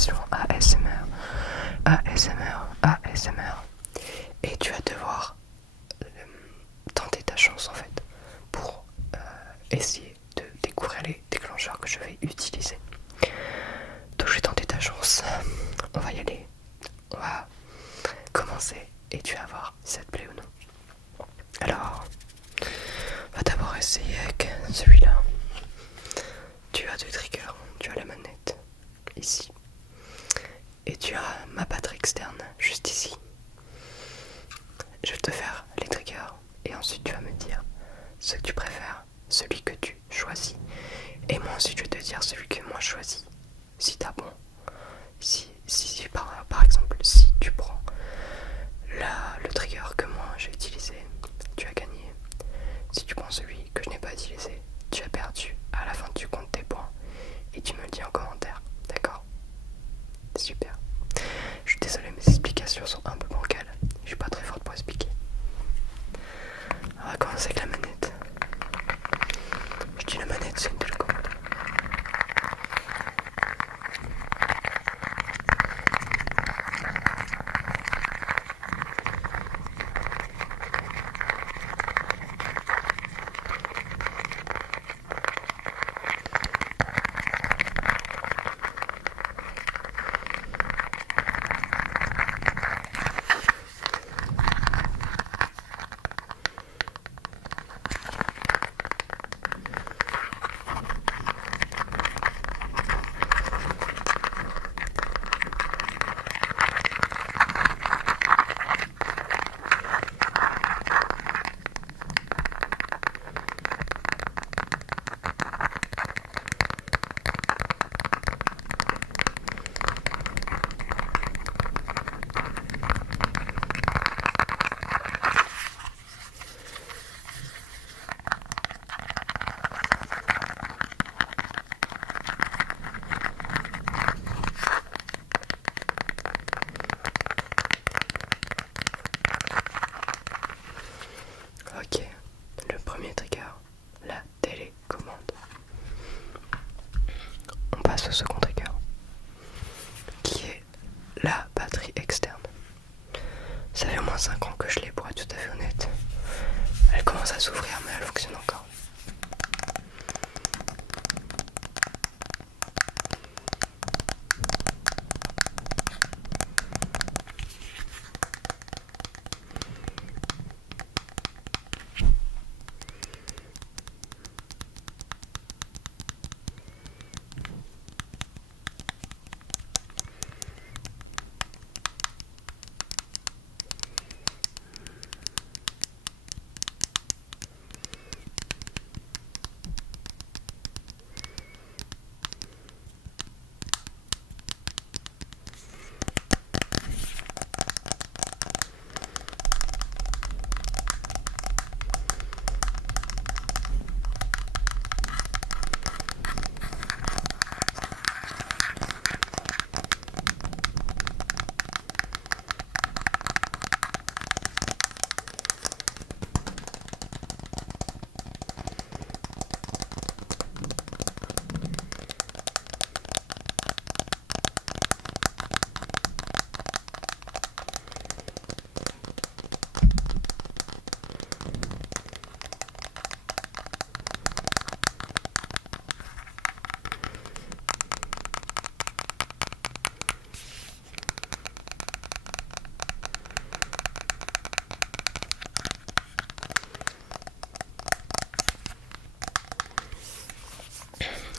application ASMR, ASMR, ASMR, et tu vas devoir tenter ta chance en fait pour essayer de découvrir les déclencheurs que je vais utiliser. Donc je vais tenter ta chance, on va y aller, on va commencer et tu vas voir si ça te plaît ou non. Alors, on va d'abord essayer avec celui-là. Tu as deux triggers, tu as la manette ici et tu as ma batterie externe juste ici. Je vais te faire les triggers et ensuite tu vas me dire ce que tu préfères, celui que tu choisis, et moi ensuite je vais te dire celui que moi je choisis. Si t'as bon, si par exemple si tu prends le trigger que moi j'ai utilisé, tu as gagné. Si tu prends celui que je n'ai pas utilisé, tu as perdu. À la fin tu comptes tes points et tu me le dis en commentaire, d'accord? Super. Je suis désolé, mes explications sont un peu bancales, je suis pas très forte pour expliquer. On va commencer avec la manette. Je dis la manette, c'est une télécommande. Ok, le premier trigger, la télécommande. On passe au second trigger, qui est la batterie externe. Ça fait au moins 5 ans que je l'ai, pour être tout à fait honnête. Elle commence à s'ouvrir mais elle fonctionne encore.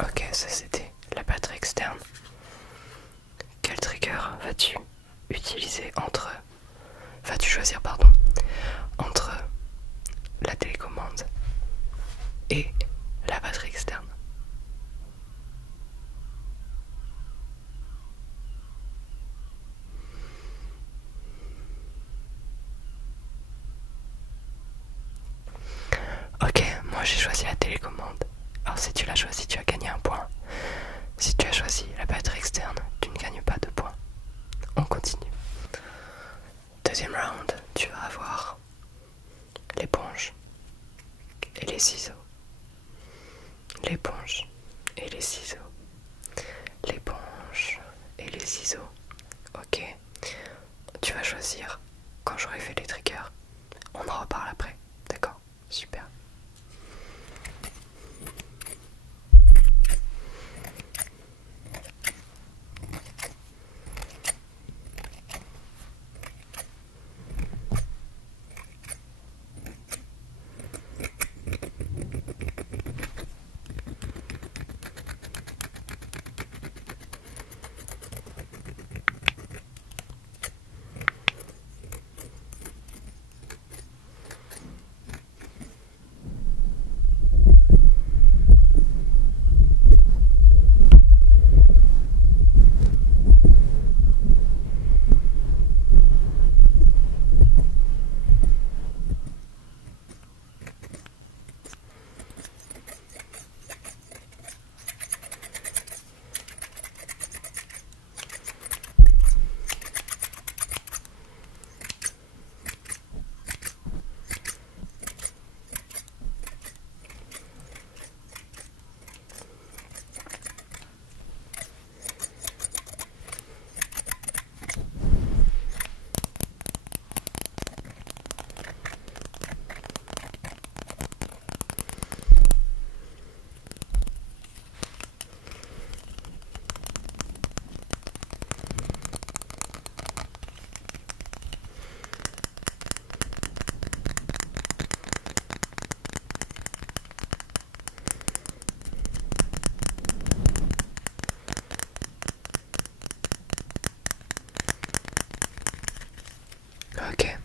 Ok, ça c'était la batterie externe. Quel trigger vas-tu utiliser vas-tu choisir pardon, entre la télécommande et la batterie externe? Ok, moi j'ai choisi la télécommande. Alors si tu l'as choisi, tu as gagné un point. Si tu as choisi la batterie externe, tu ne gagnes pas de points. On continue. Deuxième round, tu vas avoir l'éponge et les ciseaux. L'éponge et les ciseaux. L'éponge et les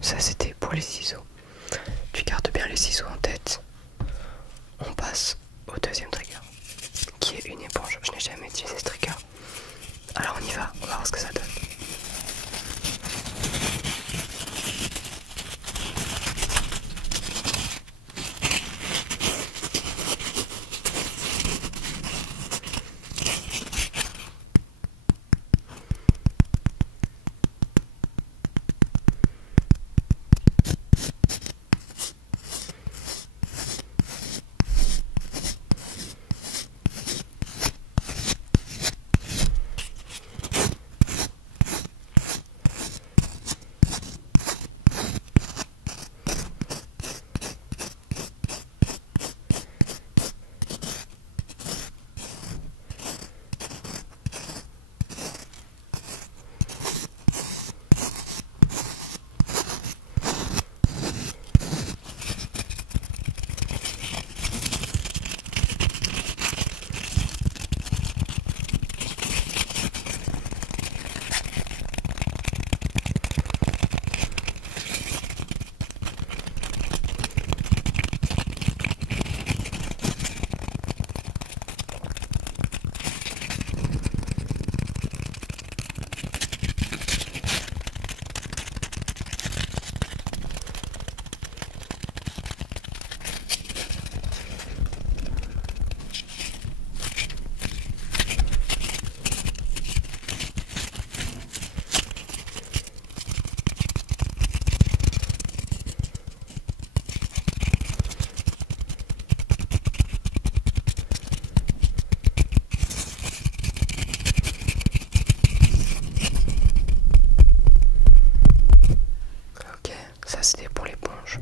ça c'était pour les ciseaux. Tu gardes bien les ciseaux en tête. On passe au deuxième trigger, qui est une éponge. Je n'ai jamais utilisé ce trigger. Alors on y va, on va voir ce que ça donne. C'était pour l'éponge.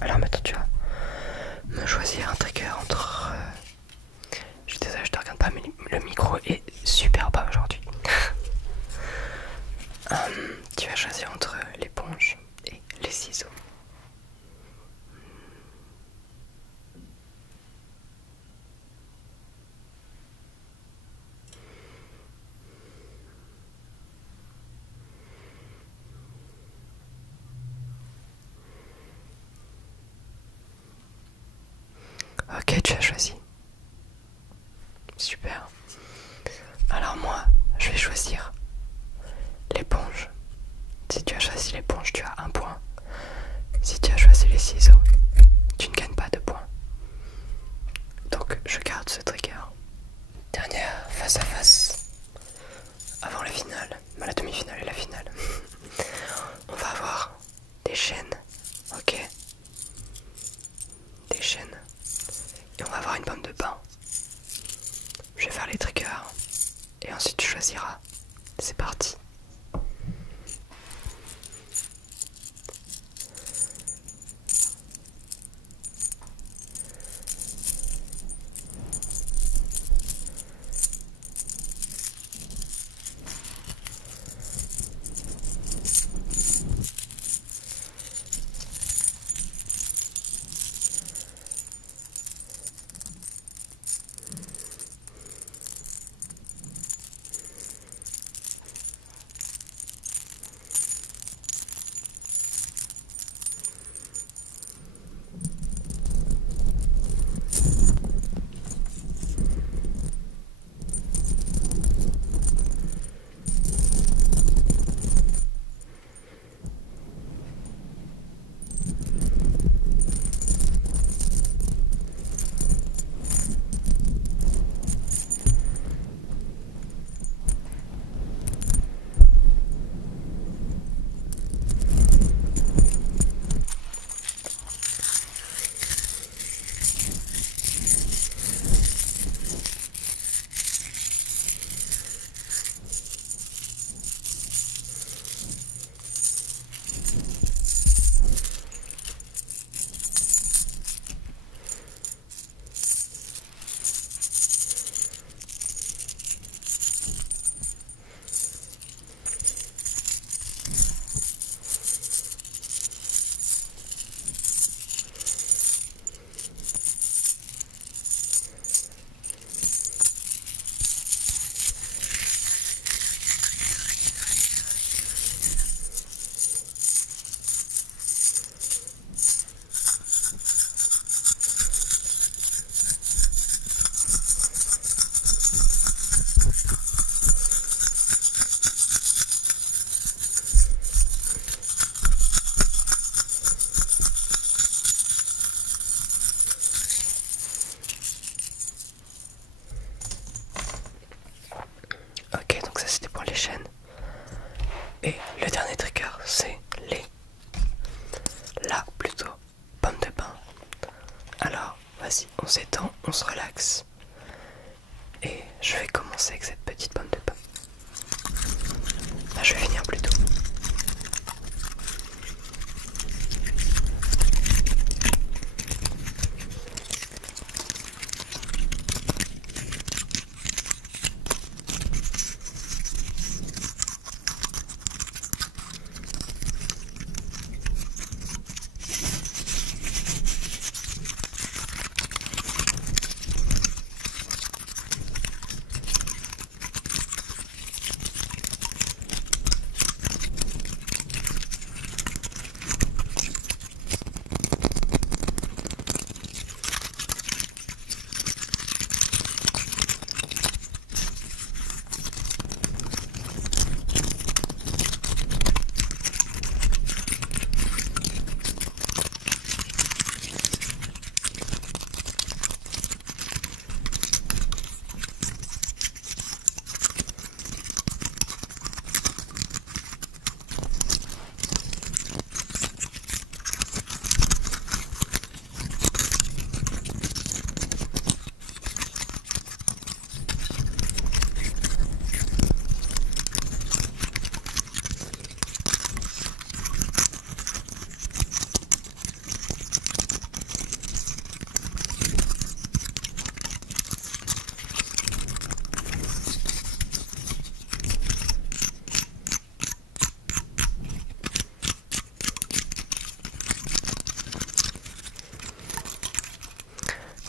Alors maintenant tu vas me choisir un trigger entre... Je suis désolé, je te regarde pas, mais le micro est super bas aujourd'hui. Tu vas choisir entre l'éponge et les ciseaux. Ok, tu as choisi. Super. Alors moi, je vais choisir l'éponge. Si tu as choisi l'éponge, tu as un point. Si tu as choisi les ciseaux, tu ne gagnes pas de points. Donc je garde ce trigger. Dernière face à face. Avant la finale, la demi-finale et la finale. On va avoir des chaînes. Ok. Des chaînes. Et on va avoir une pomme de pain. Je vais faire les triggers. Et ensuite tu choisiras. C'est parti. les chaînes. Et le dernier trigger, c'est les... Là, plutôt, pommes de pin. Alors, vas-y, on s'étend, on se relaxe. Et je vais commencer avec cette petite pomme de pin. Enfin, je vais finir plutôt.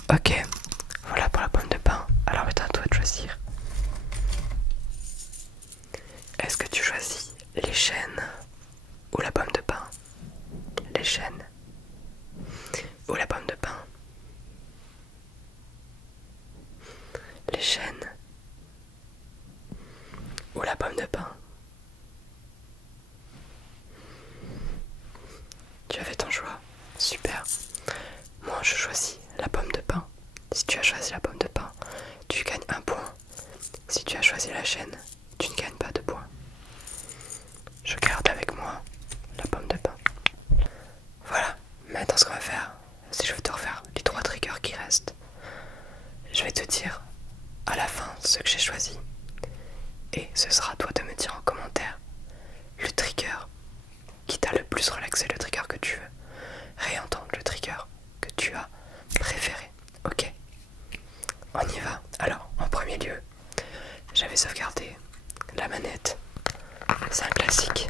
Ok, voilà pour la pomme de pin. Alors maintenant à toi de choisir. Est-ce que tu choisis les chênes ou la pomme de pin? Les chênes ou la pomme de pin? Les chênes ou la pomme de pin? Tu as fait ton choix. Super. Moi je choisis la pomme de pin. Si tu as choisi la pomme de pin, tu gagnes un point. Si tu as choisi la chêne, tu ne gagnes pas de points. Je garde avec moi la pomme de pin. Voilà, maintenant ce qu'on va faire, c'est que je vais te refaire les 3 triggers qui restent. Je vais te dire à la fin ce que j'ai choisi. Et ce sera à toi de me dire en commentaire le trigger qui t'a le plus relaxé, le trigger que tu veux réentendre, le trigger que tu as préféré. Ok, on y va. Alors, en premier lieu, j'avais sauvegardé la manette. C'est un classique.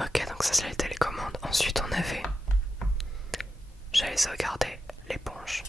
Ok, donc ça a été les commandes. Ensuite on avait... J'avais sauvegardé l'éponge.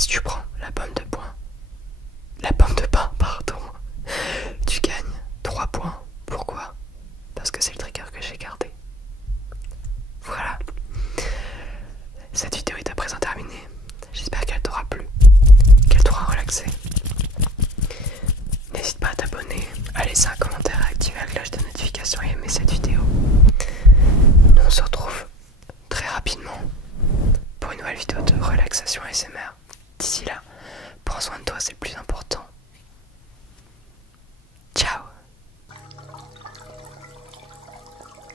Si tu prends la pomme de pain, pardon, tu gagnes 3 points. Pourquoi? Parce que c'est le trigger que j'ai gardé. Voilà. Cette vidéo est à présent terminée. J'espère qu'elle t'aura plu, qu'elle t'aura relaxé. N'hésite pas à t'abonner, à laisser un commentaire, à activer la cloche de notification et aimer cette vidéo. Nous on se retrouve très rapidement pour une nouvelle vidéo de relaxation ASMR. D'ici là, prends soin de toi, c'est le plus important.